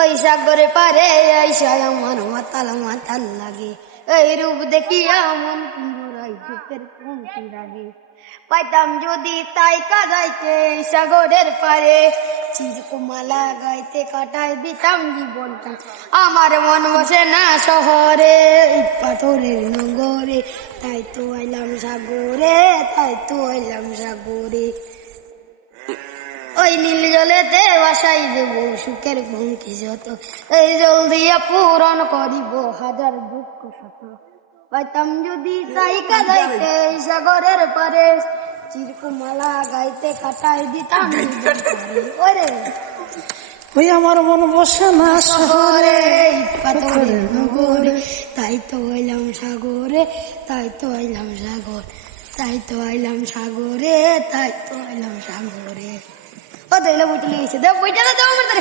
ওই সাগরে পারে আইসা আমার মাতাল মাতাল লাগে, এই রূপ দেখিয়া মন পুনরাই দুঃখের পঙ্ক্তি লাগে। পাইতাম যদি তাই কাজাইতে সাগরের পারে, চিরকুমালা গাইতে কাটাই দিতাম জীবনটা। আমার মন বসে না শহরে, পাথরের নগরে, তাই তো আইলাম সাগরে, তাই তো আইলাম সাগরে। ওই নীল জলেতে বাসাই দেব সুখের পঙ্ক্তি যত, এই জল দিয়া পূরণ করিব হাজার দুঃখ শত। পাইতাম যদি তাই কাঁদাইতে সাগরের পারে, চিরকুমালা গাইতে কাটাই দিতাম ওরে। ওই আমার মন বসে না শহরে, পাথরের নগরে, তাই তো আইলাম সাগরে, তাই তো আইলাম সাগর, তাই তো আইলাম সাগরে, তাই তো আইলাম সাগরে। ও তো এলো বইটা লেগেছে, দেখ বইটা দাও আমার।